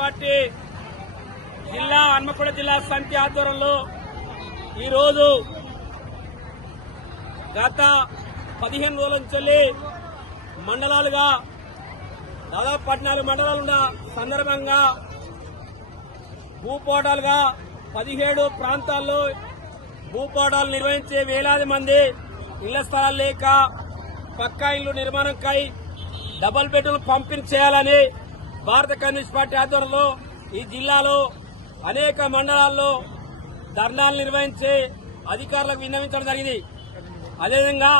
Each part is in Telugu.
పార్టీ జిల్లా హన్మకొండ జిల్లా సమితి ఆధ్వర్యంలో ఈరోజు గత 15 రోజుల నుంచి మండలాలుగా దాదాపు 14 మండలాలున్న సందర్భంగా భూపోటాలుగా 17 ప్రాంతాల్లో భూపోటాలు నిర్వహించే వేలాది మంది ఇళ్ల స్థలాలు లేక పక్కా ఇళ్లు నిర్మాణంకై డబుల్ బెడ్రూమ్ పంపిణీ చేయాలని భారత కమ్యూనిస్ట్ పార్టీ ఆధ్వర్యంలో ఈ జిల్లాలో అనేక మండలాల్లో ధర్నాలు నిర్వహించి అధికారులకు విన్నవించడం జరిగింది. అదేవిధంగా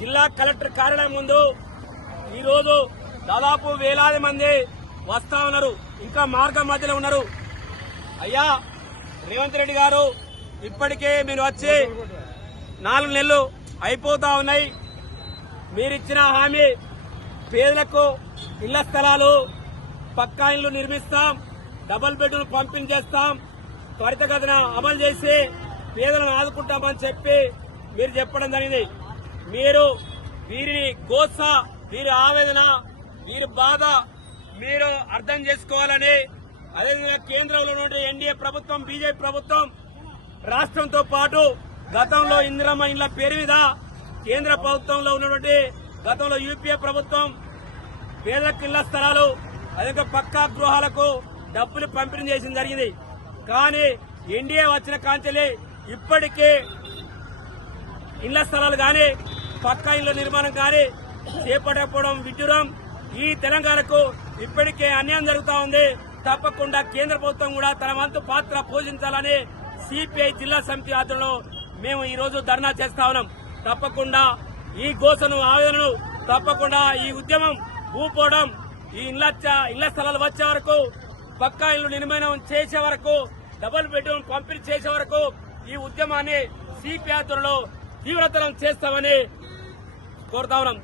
జిల్లా కలెక్టర్ కార్యాలయం ముందు ఈరోజు దాదాపు వేలాది మంది వస్తా ఉన్నారు, ఇంకా మార్గం మధ్యలో ఉన్నారు. అయ్యా రేవంత్ రెడ్డి గారు, ఇప్పటికే మీరు వచ్చి 4 నెలలు అయిపోతా ఉన్నాయి. మీరిచ్చిన హామీ పేదలకు ఇళ్ల స్థలాలు పక్కా ఇళ్లు నిర్మిస్తాం, డబుల్ బెడ్రూమ్ పంపిణీ చేస్తాం, త్వరితగతిన అమలు చేసి పేదలను ఆదుకుంటామని చెప్పి మీరు చెప్పడం జరిగింది. మీరు వీరి గోస, వీరి ఆవేదన, వీరి బాధ మీరు అర్థం చేసుకోవాలని, అదేవిధంగా కేంద్రంలో ఉన్నటువంటి ఎన్డీఏ ప్రభుత్వం, బీజేపీ ప్రభుత్వం రాష్ట్రంతో పాటు గతంలో ఇందిరమ్మ ఇళ్ల పేరు మీద కేంద్ర ప్రభుత్వంలో ఉన్నటువంటి గతంలో యూపీఏ ప్రభుత్వం పేదలకు ఇళ్ల స్థలాలు అదేవిధంగా పక్కా గృహాలకు డబ్బులు పంపిణీ చేసింది జరిగింది. కానీ ఎన్డీఏ వచ్చిన కాంచెలి ఇప్పటికే ఇళ్ల స్థలాలు గాని పక్కా ఇళ్ల నిర్మాణం గాని చేపట్టకపోవడం విడ్డూరం. ఈ తెలంగాణకు ఇప్పటికే అన్యాయం జరుగుతా ఉంది. తప్పకుండా కేంద్ర ప్రభుత్వం కూడా తన వంతు పాత్ర పోషించాలని సిపిఐ జిల్లా సమితి ఆధ్వర్యంలో మేము ఈ రోజు ధర్నా చేస్తా ఉన్నాం. తప్పకుండా ఈ గోసను, ఆవేదనను తప్పకుండా ఈ ఉద్యమం ఊపోవడం, ఈ ఇళ్ల స్థలాలు వచ్చే వరకు, పక్కా ఇళ్లు నిర్మాణం చేసే వరకు, డబుల్ బెడ్రూమ్ పంపిణీ చేసే వరకు ఈ ఉద్యమాన్ని సిపిఐ ఆధ్వర్యంలో తీవ్రతరం చేస్తామని కోరుతా ఉన్నాం.